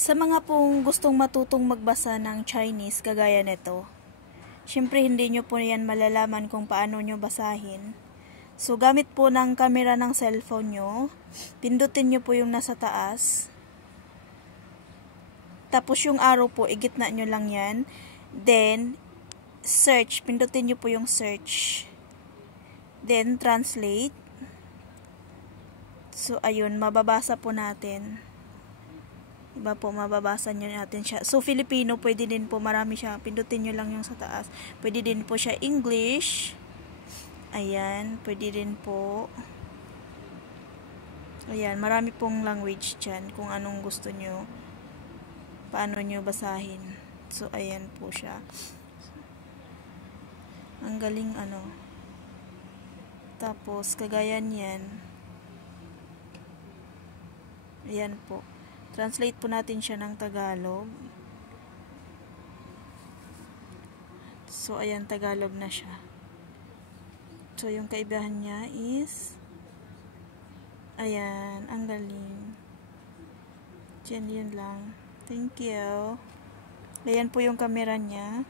Sa mga pong gustong matutong magbasa ng Chinese kagaya nito, syempre hindi nyo po yan malalaman kung paano nyo basahin. So, gamit po ng camera ng cellphone nyo, pindutin nyo po yung nasa taas. Tapos yung arrow po, igitna nyo lang yan. Then, search, pindutin nyo po yung search. Then, translate. So, ayun, mababasa po natin. Iba po, mababasa nyo natin siya. So, Filipino, pwede din po, marami siya. Pindutin nyo lang yung sa taas. Pwede din po siya English. Ayan, pwede din po. Ayan, marami pong language dyan. Kung anong gusto nyo. Paano nyo basahin. So, ayan po siya. Ang galing ano. Tapos, kagaya niyan. Ayan po. Translate po natin siya ng Tagalog. So, ayan, Tagalog na siya. So, yung kaibahan niya is ayan, ang galing. Diyan, yun lang. Thank you. Ayan po yung camera niya.